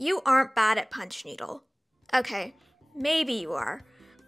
you aren't bad at punch needle. Okay, maybe you are,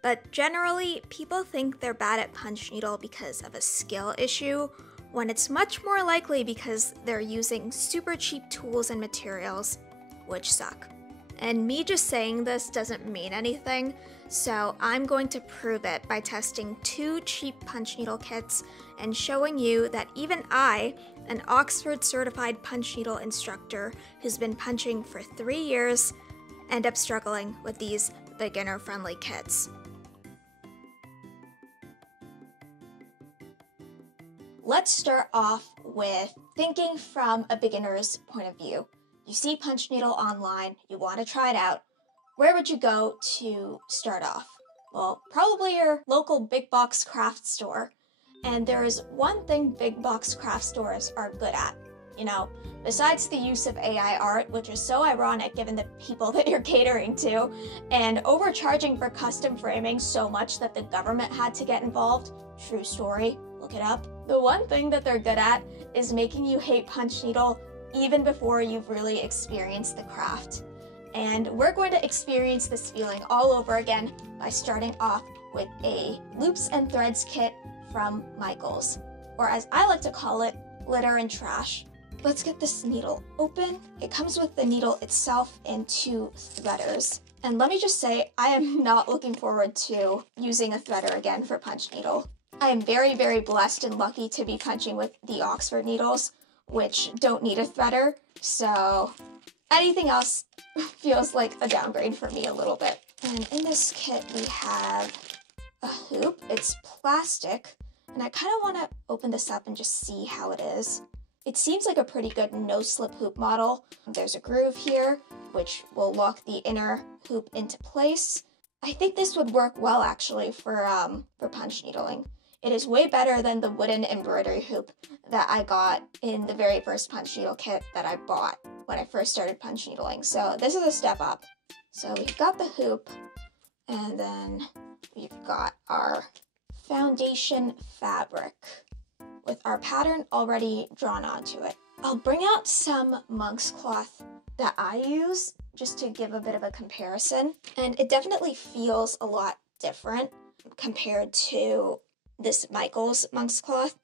but generally people think they're bad at punch needle because of a skill issue, when it's much more likely because they're using super cheap tools and materials, which suck. And me just saying this doesn't mean anything, so I'm going to prove it by testing 2 cheap punch needle kits and showing you that even I, an Oxford certified punch needle instructor who's been punching for 3 years, end up struggling with these beginner-friendly kits. Let's start off with thinking from a beginner's point of view. You see punch needle online, you want to try it out. Where would you go to start off? Well, probably your local big box craft store. And there is one thing big box craft stores are good at. You know, besides the use of AI art, which is so ironic given the people that you're catering to, and overcharging for custom framing so much that the government had to get involved. True story, look it up. The one thing that they're good at is making you hate punch needle even before you've really experienced the craft. And we're going to experience this feeling all over again by starting off with a loops and threads kit from Michaels, or as I like to call it, litter and trash. Let's get this needle open. It comes with the needle itself and 2 threaders. And let me just say, I am not looking forward to using a threader again for punch needle. I am very, very blessed and lucky to be punching with the Oxford needles, which don't need a threader, so anything else feels like a downgrade for me a little bit. And in this kit we have a hoop. It's plastic, and I kind of want to open this up and just see how it is. It seems like a pretty good no-slip hoop model. There's a groove here, which will lock the inner hoop into place. I think this would work well actually for punch needling. It is way better than the wooden embroidery hoop that I got in the very first punch needle kit that I bought when I first started punch needling. So this is a step up. So we've got the hoop, and then we've got our foundation fabric with our pattern already drawn onto it. I'll bring out some monk's cloth that I use just to give a bit of a comparison. And it definitely feels a lot different compared to this Michaels monk's cloth,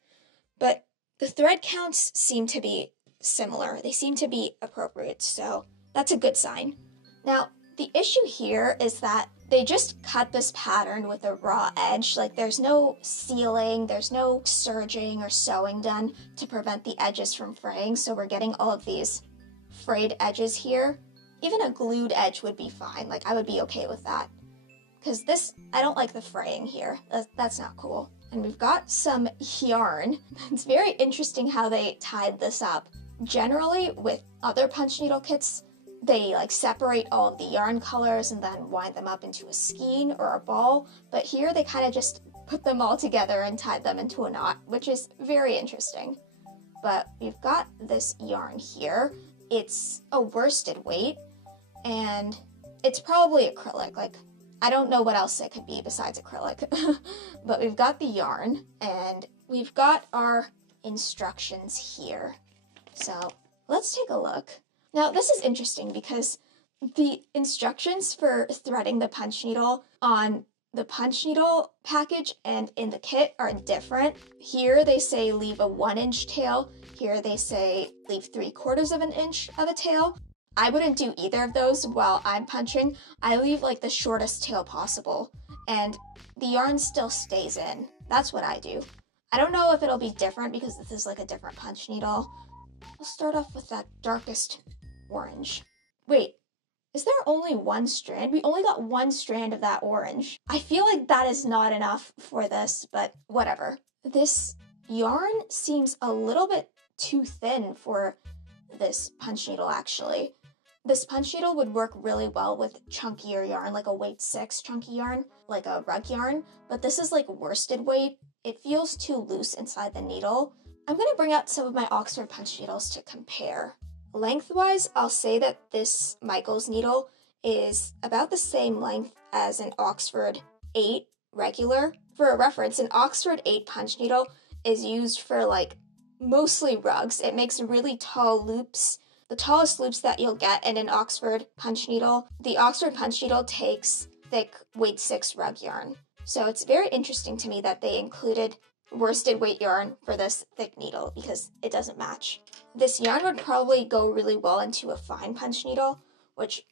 but the thread counts seem to be similar. They seem to be appropriate, so that's a good sign. Now, the issue here is that they just cut this pattern with a raw edge. Like, there's no sealing, there's no serging or sewing done to prevent the edges from fraying, so we're getting all of these frayed edges here. Even a glued edge would be fine. Like, I would be okay with that. Because this, I don't like the fraying here. That's not cool. And we've got some yarn. It's very interesting how they tied this up. Generally, with other punch needle kits, they like separate all of the yarn colors and then wind them up into a skein or a ball. But here they kind of just put them all together and tied them into a knot, which is very interesting. But we've got this yarn here. It's a worsted weight, and it's probably acrylic. Like, I don't know what else it could be besides acrylic. But we've got the yarn, and we've got our instructions here. So let's take a look. Now, this is interesting because the instructions for threading the punch needle on the punch needle package and in the kit are different. Here they say leave a 1-inch tail. Here they say leave 3/4 of an inch of a tail. I wouldn't do either of those while I'm punching. I leave like the shortest tail possible, and the yarn still stays in. That's what I do. I don't know if it'll be different because this is like a different punch needle. We'll start off with that darkest orange. Wait, is there only one strand? We only got one strand of that orange. I feel like that is not enough for this, but whatever. This yarn seems a little bit too thin for this punch needle, actually. This punch needle would work really well with chunkier yarn, like a weight 6 chunky yarn, like a rug yarn, but this is like worsted weight. It feels too loose inside the needle. I'm going to bring out some of my Oxford punch needles to compare. Lengthwise, I'll say that this Michaels needle is about the same length as an Oxford 8 regular. For a reference, an Oxford 8 punch needle is used for like mostly rugs. It makes really tall loops. the tallest loops that you'll get in an Oxford punch needle. The Oxford punch needle takes thick weight 6 rug yarn. So it's very interesting to me that they included worsted weight yarn for this thick needle because it doesn't match. This yarn would probably go really well into a fine punch needle, which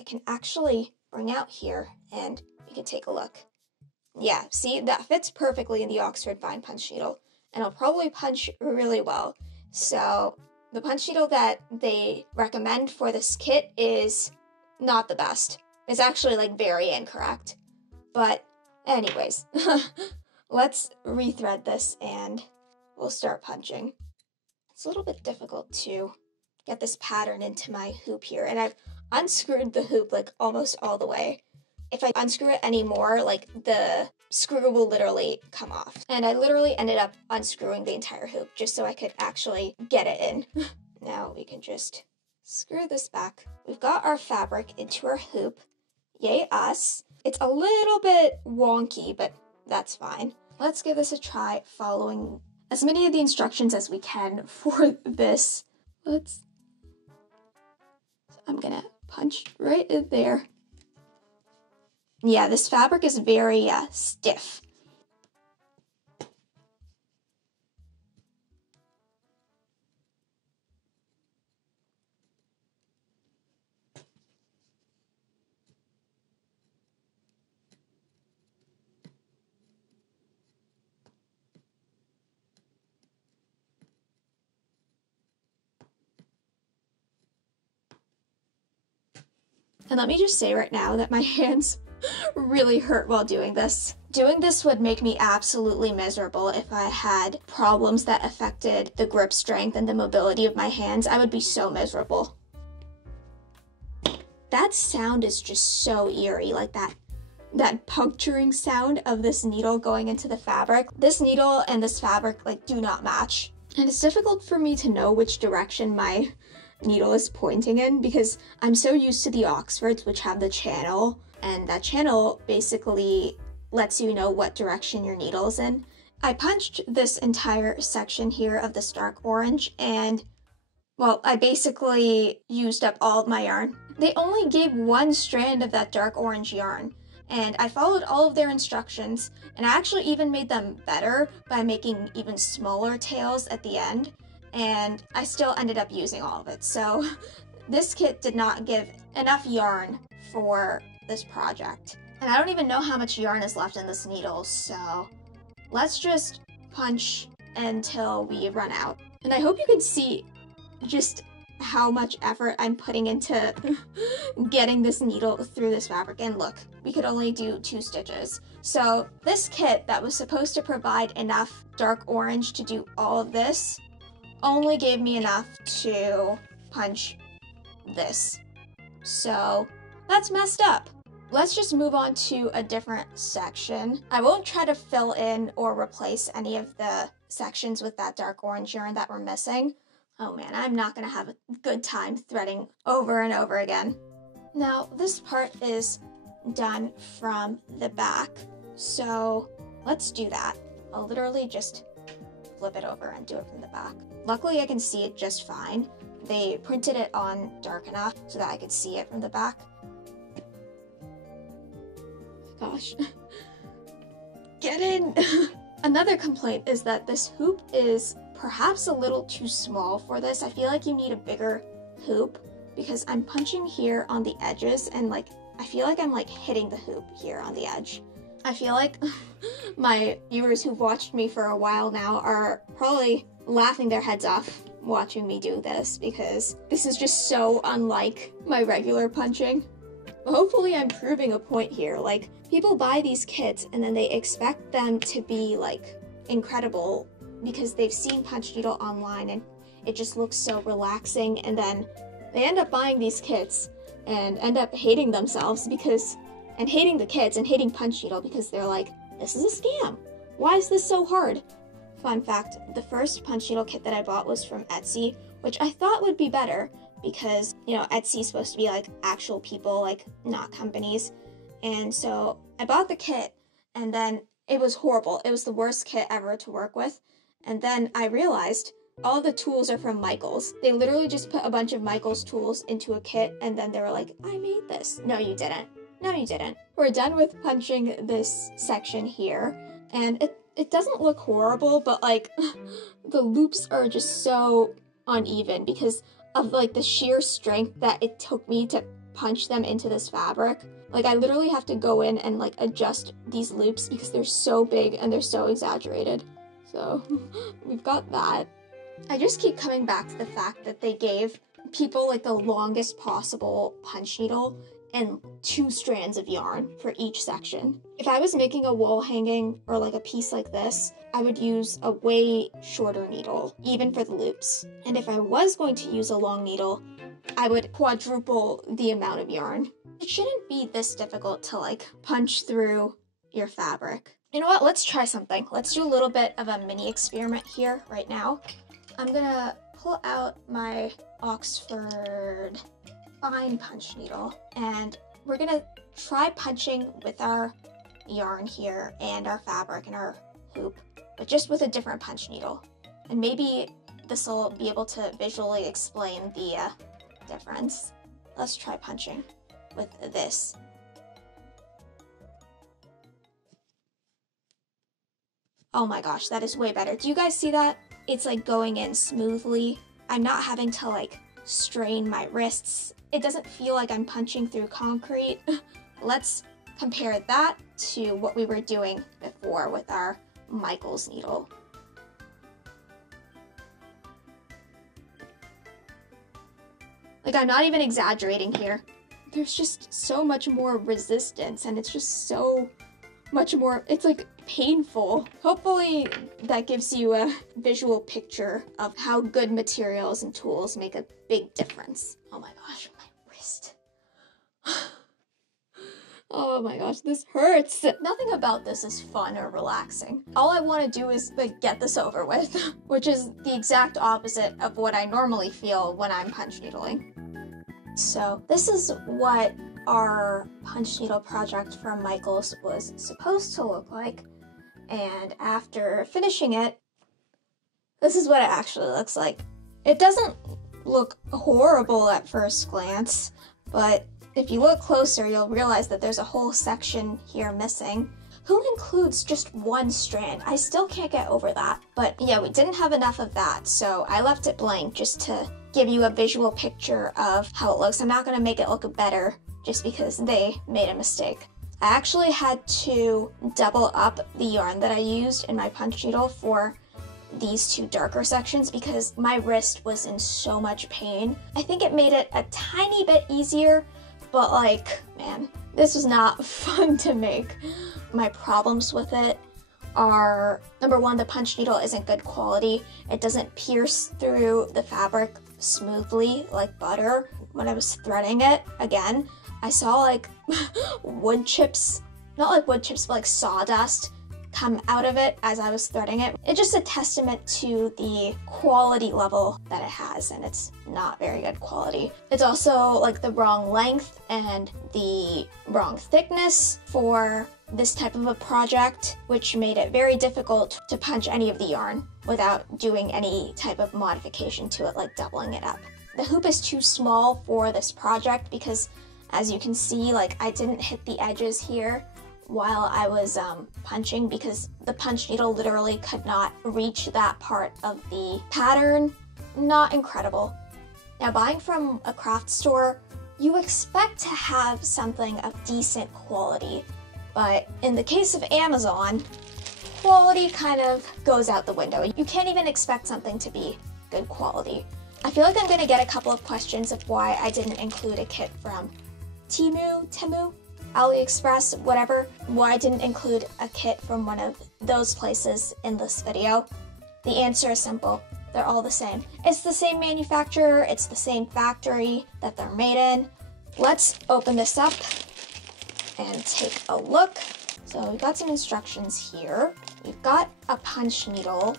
I can actually bring out here and you can take a look. Yeah, see, that fits perfectly in the Oxford fine punch needle, and it'll probably punch really well. So the punch needle that they recommend for this kit is not the best. It's actually like very incorrect. But anyways, let's rethread this and we'll start punching. It's a little bit difficult to get this pattern into my hoop here, and I've unscrewed the hoop like almost all the way. If I unscrew it anymore, like the screw will literally come off. And I literally ended up unscrewing the entire hoop just so I could actually get it in. Now we can just screw this back. We've got our fabric into our hoop. Yay us. It's a little bit wonky, but that's fine. Let's give this a try following as many of the instructions as we can for this. I'm gonna punch right in there. Yeah, this fabric is very stiff. And let me just say right now that my hands really hurt while doing this. Doing this would make me absolutely miserable if I had problems that affected the grip strength and the mobility of my hands. I would be so miserable. That sound is just so eerie, like that puncturing sound of this needle going into the fabric. This needle and this fabric like do not match. And it's difficult for me to know which direction my needle is pointing in because I'm so used to the Oxfords, which have the channel, and that channel basically lets you know what direction your needle is in. I punched this entire section here of this dark orange, and well, I basically used up all of my yarn. They only gave one strand of that dark orange yarn, and I followed all of their instructions, and I actually even made them better by making even smaller tails at the end, and I still ended up using all of it. So this kit did not give enough yarn for this project. And I don't even know how much yarn is left in this needle, so let's just punch until we run out. And I hope you can see just how much effort I'm putting into getting this needle through this fabric. And look, we could only do 2 stitches. So this kit that was supposed to provide enough dark orange to do all of this only gave me enough to punch this. So that's messed up. Let's just move on to a different section. I won't try to fill in or replace any of the sections with that dark orange yarn that we're missing. Oh man, I'm not gonna have a good time threading over and over again. Now, this part is done from the back, so let's do that. I'll literally just flip it over and do it from the back. Luckily, I can see it just fine. They printed it on dark enough so that I could see it from the back. Gosh. Get in! Another complaint is that this hoop is perhaps a little too small for this. I feel like you need a bigger hoop because I'm punching here on the edges and like I feel like I'm like hitting the hoop here on the edge. I feel like my viewers who've watched me for a while now are probably laughing their heads off watching me do this because this is just so unlike my regular punching. Hopefully I'm proving a point here. Like, people buy these kits and then they expect them to be like incredible because they've seen punch needle online and it just looks so relaxing, and then they end up buying these kits and end up hating themselves and hating the kits and hating punch needle because they're like, this is a scam. Why is this so hard? Fun fact, the first punch needle kit that I bought was from Etsy, which I thought would be better because, you know, Etsy's supposed to be like actual people, like not companies. And so I bought the kit and then it was horrible. It was the worst kit ever to work with. And then I realized All the tools are from Michaels. They literally just put a bunch of Michaels tools into a kit and then they were like, I made this. No, you didn't. No, you didn't. We're done with punching this section here, and it doesn't look horrible, but like the loops are just so uneven because of like the sheer strength that it took me to punch them into this fabric. Like I literally have to go in and like adjust these loops because they're so big and they're so exaggerated. So we've got that. I just keep coming back to the fact that they gave people like the longest possible punch needle and 2 strands of yarn for each section. If I was making a wall hanging or like a piece like this, I would use a way shorter needle, even for the loops. And if I was going to use a long needle, I would quadruple the amount of yarn. It shouldn't be this difficult to like punch through your fabric. You know what, let's try something. Let's do a little bit of a mini experiment here right now. I'm gonna pull out my Oxford fine punch needle and we're gonna try punching with our yarn here and our fabric and our hoop, but just with a different punch needle. And maybe this will be able to visually explain the difference. Let's try punching with this. Oh my gosh, that is way better. Do you guys see that? It's like going in smoothly. I'm not having to like strain my wrists. It doesn't feel like I'm punching through concrete. Let's compare that to what we were doing before with our Michaels needle. Like, I'm not even exaggerating here. There's just so much more resistance and it's just so much more, it's like painful. Hopefully that gives you a visual picture of how good materials and tools make a big difference. Oh my gosh, my wrist. Oh my gosh, this hurts. Nothing about this is fun or relaxing. All I want to do is like get this over with, which is the exact opposite of what I normally feel when I'm punch needling. So this is what our punch needle project from Michaels was supposed to look like. And after finishing it, this is what it actually looks like. It doesn't look horrible at first glance, but if you look closer, you'll realize that there's a whole section here missing. Who includes just 1 strand? I still can't get over that. But yeah, we didn't have enough of that, so I left it blank just to give you a visual picture of how it looks. I'm not gonna make it look better just because they made a mistake. I actually had to double up the yarn that I used in my punch needle for these 2 darker sections because my wrist was in so much pain. I think it made it a tiny bit easier, but like, man, this was not fun to make. My problems with it are, number 1, the punch needle isn't good quality. It doesn't pierce through the fabric smoothly like butter. When I was threading it, again, I saw like wood chips, not like wood chips, but like sawdust come out of it as I was threading it. It's just a testament to the quality level that it has, and it's not very good quality. It's also like the wrong length and the wrong thickness for this type of a project, which made it very difficult to punch any of the yarn without doing any type of modification to it, like doubling it up. The hoop is too small for this project because, as you can see, like I didn't hit the edges here while I was punching because the punch needle literally could not reach that part of the pattern. Not incredible. Now, buying from a craft store, you expect to have something of decent quality, but in the case of Amazon, quality kind of goes out the window. You can't even expect something to be good quality. I feel like I'm gonna get a couple of questions of why I didn't include a kit from Temu, AliExpress, whatever, why I didn't include a kit from one of those places in this video. The answer is simple. They're all the same. It's the same manufacturer, it's the same factory that they're made in. Let's open this up and take a look. So we've got some instructions here. We've got a punch needle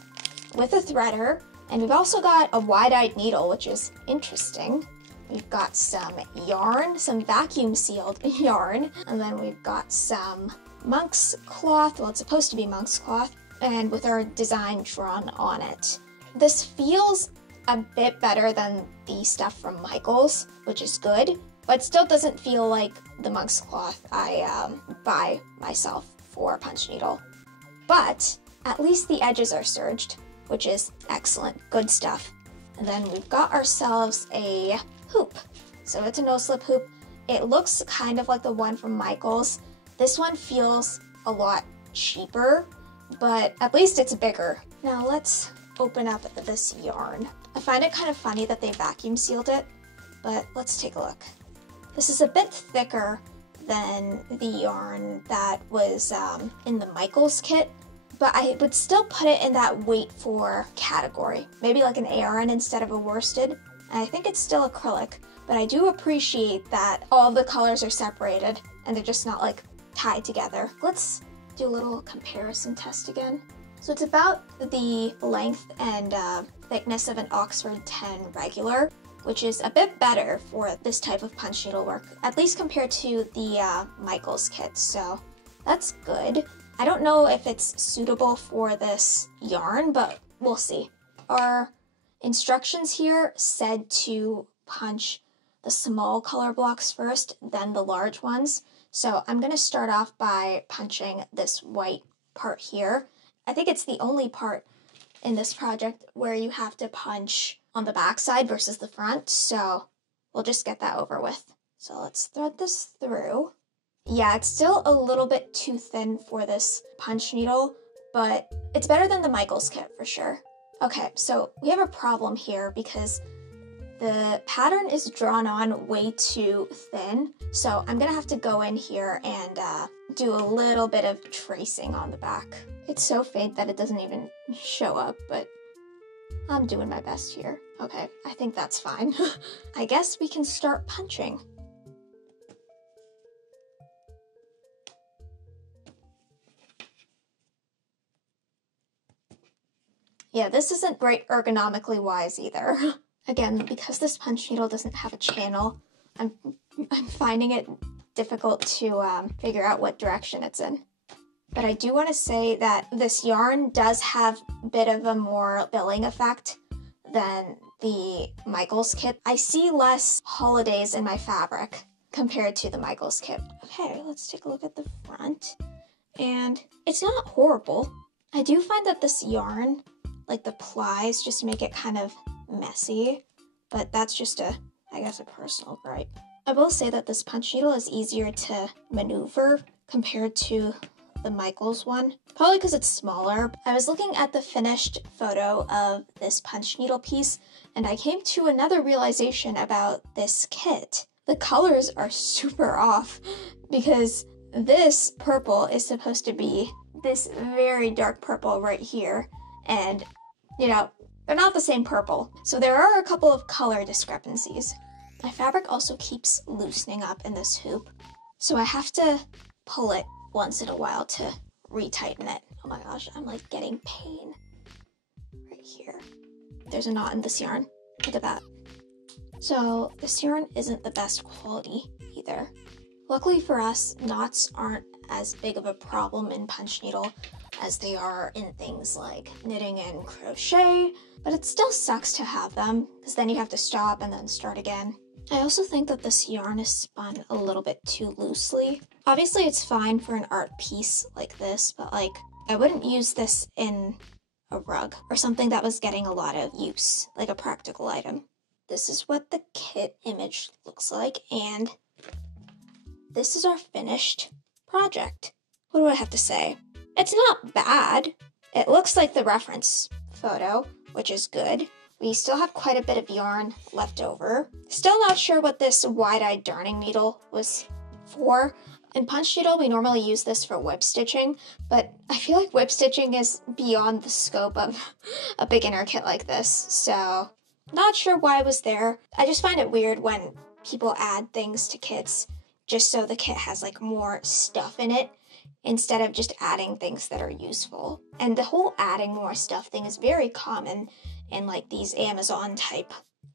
with a threader, and we've also got a wide-eyed needle, which is interesting. We've got some yarn, some vacuum sealed yarn, and then we've got some monk's cloth. Well, it's supposed to be monk's cloth, and with our design drawn on it. This feels a bit better than the stuff from Michaels, which is good, but still doesn't feel like the monk's cloth I buy myself for a punch needle. But at least the edges are serged, which is excellent, good stuff. And then we've got ourselves a hoop. So it's a no-slip hoop. It looks kind of like the one from Michaels. This one feels a lot cheaper, but at least it's bigger. Now let's open up this yarn. I find it kind of funny that they vacuum sealed it, but let's take a look. This is a bit thicker than the yarn that was in the Michaels kit, but I would still put it in that wait for category. Maybe like an ARN instead of a worsted. And I think it's still acrylic, but I do appreciate that all of the colors are separated and they're just not like tied together. Let's do a little comparison test again. So it's about the length and thickness of an Oxford 10 regular, which is a bit better for this type of punch needle work, at least compared to the Michaels kit, so that's good. I don't know if it's suitable for this yarn, but we'll see. Our instructions here said to punch the small color blocks first, then the large ones. So I'm going to start off by punching this white part here. I think it's the only part in this project where you have to punch on the back side versus the front, so we'll just get that over with. So let's thread this through. Yeah, it's still a little bit too thin for this punch needle, but it's better than the Michaels kit for sure. Okay, so we have a problem here because the pattern is drawn on way too thin, so I'm gonna have to go in here and do a little bit of tracing on the back. It's so faint that it doesn't even show up, but I'm doing my best here. Okay, I think that's fine. I guess we can start punching. Yeah, this isn't great ergonomically wise either. Again, because this punch needle doesn't have a channel, I'm finding it difficult to figure out what direction it's in. But I do want to say that this yarn does have a bit of a more billing effect than the Michaels kit. I see less holidays in my fabric compared to the Michaels kit. Okay, let's take a look at the front. And it's not horrible. I do find that this yarn, like the plies, just make it kind of messy, but that's just I guess a personal gripe. I will say that this punch needle is easier to maneuver compared to the Michaels one, probably because it's smaller. I was looking at the finished photo of this punch needle piece, and I came to another realization about this kit. The colors are super off because this purple is supposed to be this very dark purple right here, and you know, they're not the same purple. So there are a couple of color discrepancies. My fabric also keeps loosening up in this hoop, so I have to pull it once in a while to retighten it. Oh my gosh, I'm like getting pain right here. There's a knot in this yarn. Look at that. So this yarn isn't the best quality either. Luckily for us, knots aren't as big of a problem in punch needle as they are in things like knitting and crochet, but it still sucks to have them because then you have to stop and then start again. I also think that this yarn is spun a little bit too loosely. Obviously it's fine for an art piece like this, but like I wouldn't use this in a rug or something that was getting a lot of use, like a practical item. This is what the kit image looks like, and this is our finished project. What do I have to say? It's not bad. It looks like the reference photo, which is good. We still have quite a bit of yarn left over. Still not sure what this wide-eyed darning needle was for. In punch needle, we normally use this for whip stitching, but I feel like whip stitching is beyond the scope of a beginner kit like this, so not sure why it was there. I just find it weird when people add things to kits just so the kit has like more stuff in it, instead of just adding things that are useful. And the whole adding more stuff thing is very common in like these Amazon type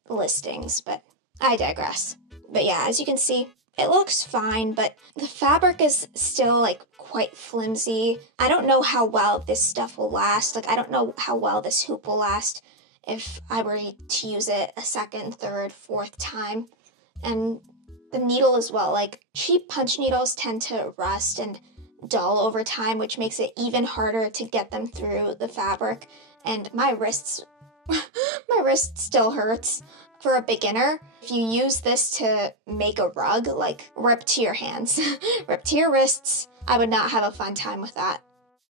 listings, but I digress. But yeah, as you can see, it looks fine, but the fabric is still like quite flimsy. I don't know how well this stuff will last. Like I don't know how well this hoop will last if I were to use it a second, third, fourth time. And the needle as well, like cheap punch needles tend to rust and dull over time, which makes it even harder to get them through the fabric. And my wrist still hurts. For a beginner, if you use this to make a rug, like rip to your hands, rip to your wrists, I would not have a fun time with that.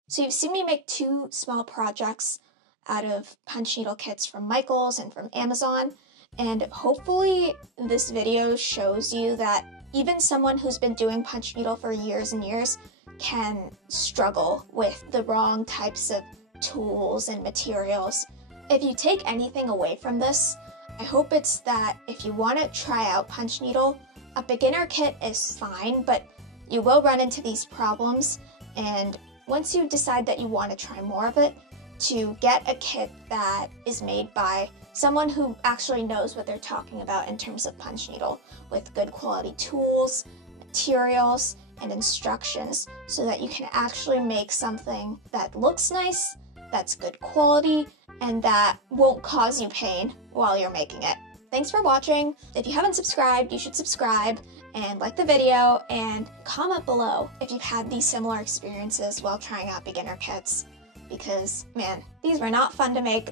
So you've seen me make 2 small projects out of punch needle kits from Michaels and from Amazon, and hopefully this video shows you that even someone who's been doing punch needle for years and years can struggle with the wrong types of tools and materials. If you take anything away from this, I hope it's that if you want to try out punch needle, a beginner kit is fine, but you will run into these problems, and once you decide that you want to try more of it, to get a kit that is made by someone who actually knows what they're talking about in terms of punch needle, with good quality tools, materials, and instructions, so that you can actually make something that looks nice, that's good quality, and that won't cause you pain while you're making it. Thanks for watching. If you haven't subscribed, you should subscribe and like the video, and comment below if you've had these similar experiences while trying out beginner kits, because man, these were not fun to make.